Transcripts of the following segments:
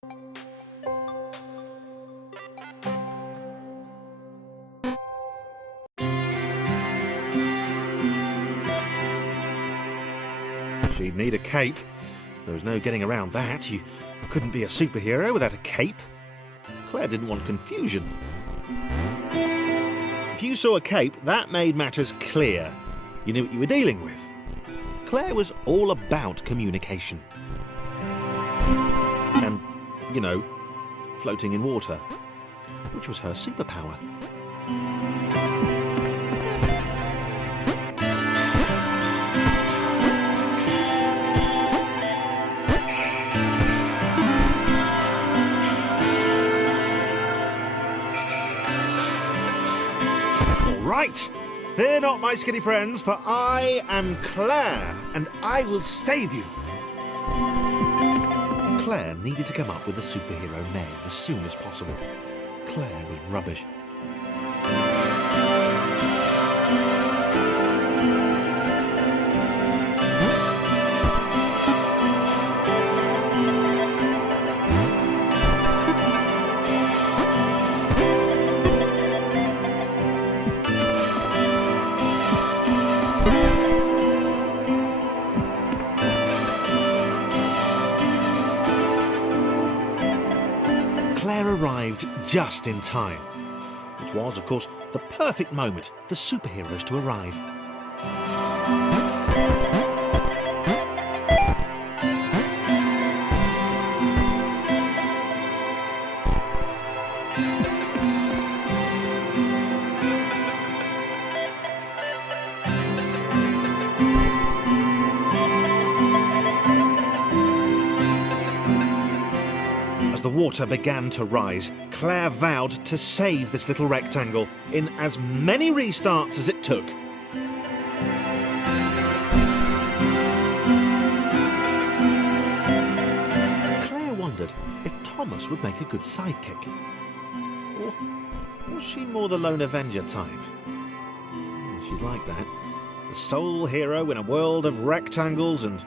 She'd need a cape. There was no getting around that. You couldn't be a superhero without a cape. Claire didn't want confusion. If you saw a cape, that made matters clear. You knew what you were dealing with. Claire was all about communication. And, you know, floating in water, which was her superpower. Right, fear not, my skinny friends, for I am Claire, and I will save you. Claire needed to come up with a superhero name as soon as possible. Claire was rubbish. Claire arrived just in time, which was, of course, the perfect moment for superheroes to arrive. As the water began to rise, Claire vowed to save this little rectangle in as many restarts as it took. Claire wondered if Thomas would make a good sidekick. Or was she more the lone Avenger type? She'd like that. The sole hero in a world of rectangles and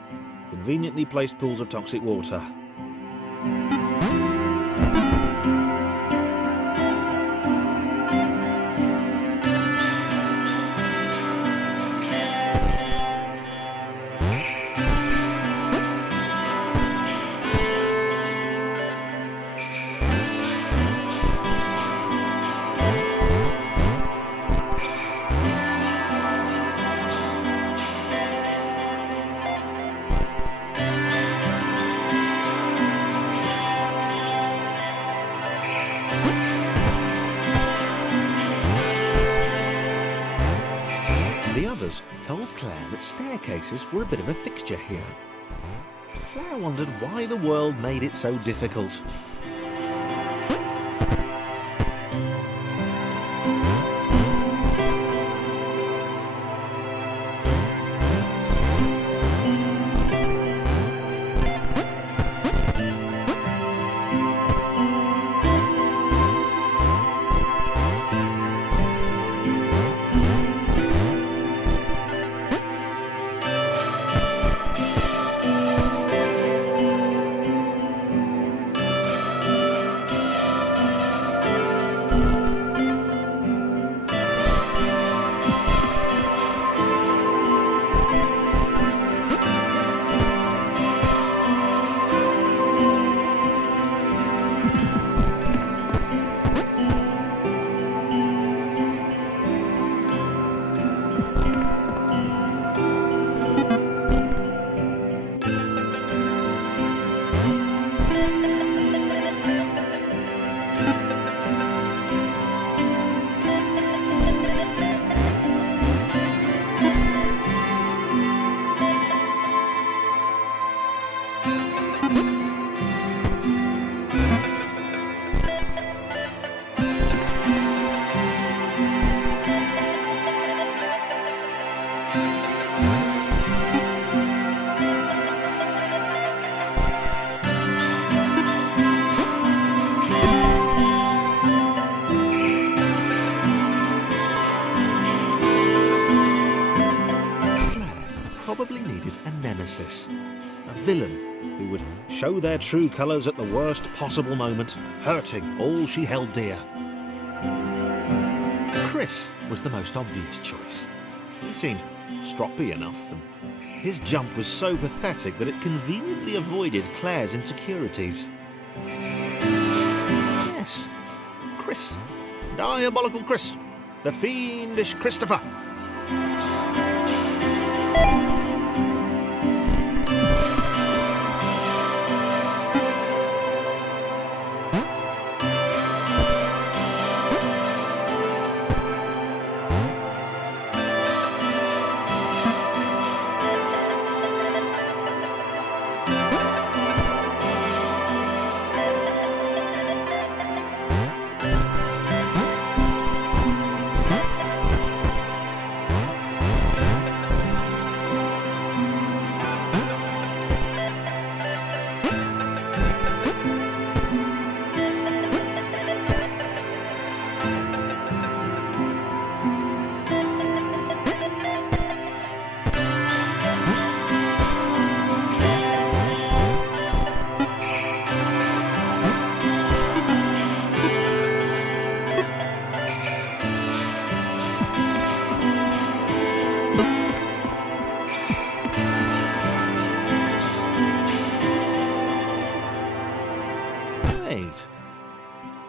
conveniently placed pools of toxic water. The others told Claire that staircases were a bit of a fixture here. Claire wondered why the world made it so difficult. Probably needed a nemesis, a villain who would show their true colours at the worst possible moment, hurting all she held dear. Chris was the most obvious choice. He seemed stroppy enough, and his jump was so pathetic that it conveniently avoided Claire's insecurities. Yes, Chris. Diabolical Chris. The fiendish Christopher.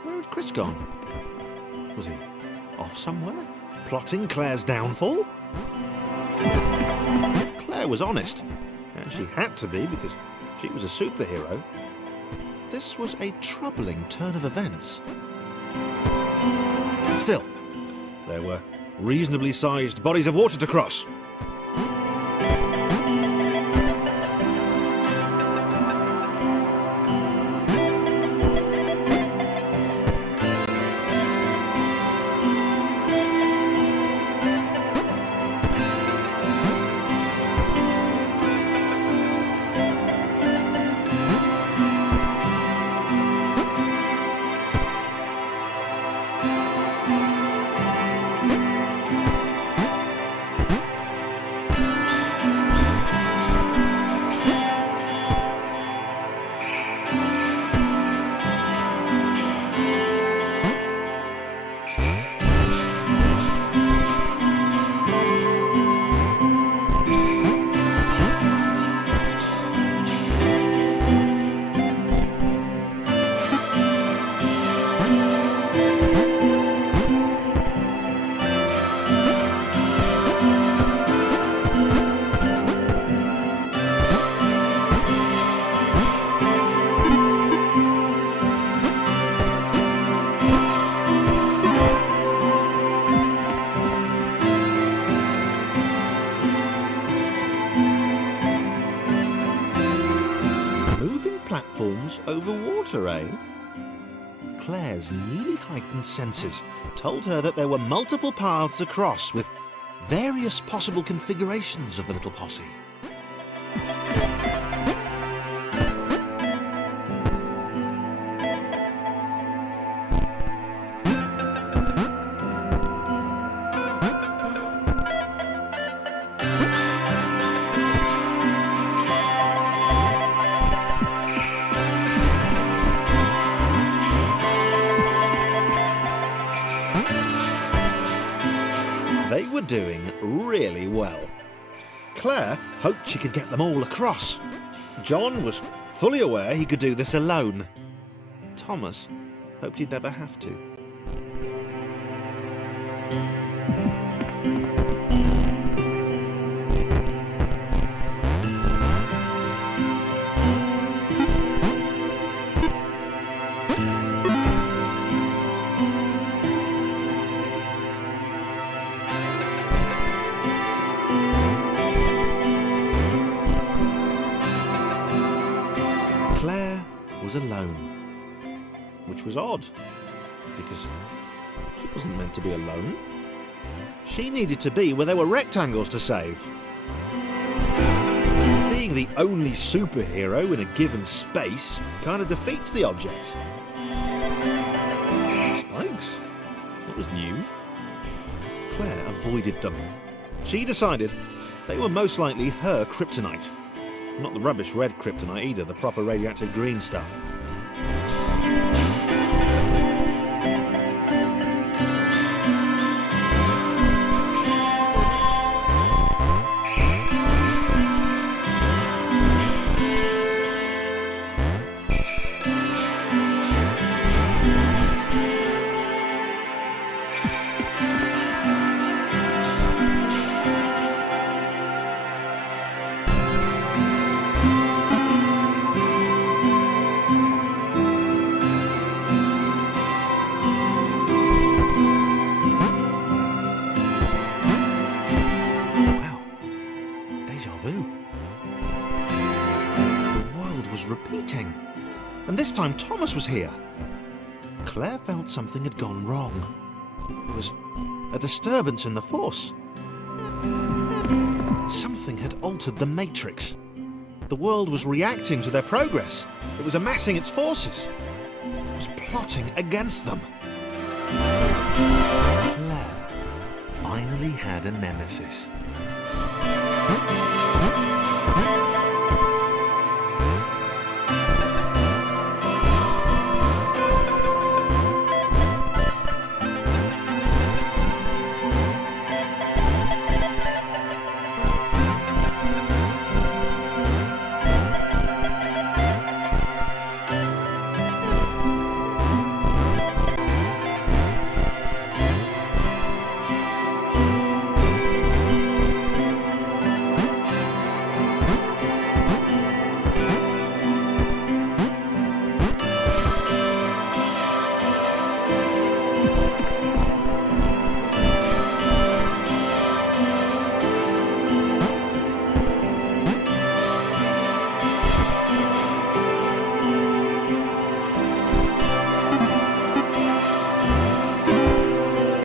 Where had Chris gone? Was he off somewhere, plotting Claire's downfall? If Claire was honest, and she had to be because she was a superhero, this was a troubling turn of events. Still, there were reasonably sized bodies of water to cross. Platforms over water, eh? Claire's newly heightened senses told her that there were multiple paths across with various possible configurations of the little posse. They were doing really well. Claire hoped she could get them all across. John was fully aware he could do this alone. Thomas hoped he'd never have to. Claire was alone, which was odd, because she wasn't meant to be alone. She needed to be where there were rectangles to save. Being the only superhero in a given space kind of defeats the object. Spikes? That was new. Claire avoided them. She decided they were most likely her kryptonite. Not the rubbish red kryptonite either, the proper radioactive green stuff. Repeating. And this time Thomas was here. Claire felt something had gone wrong. There was a disturbance in the force. Something had altered the matrix. The world was reacting to their progress. It was amassing its forces. It was plotting against them. Claire finally had a nemesis.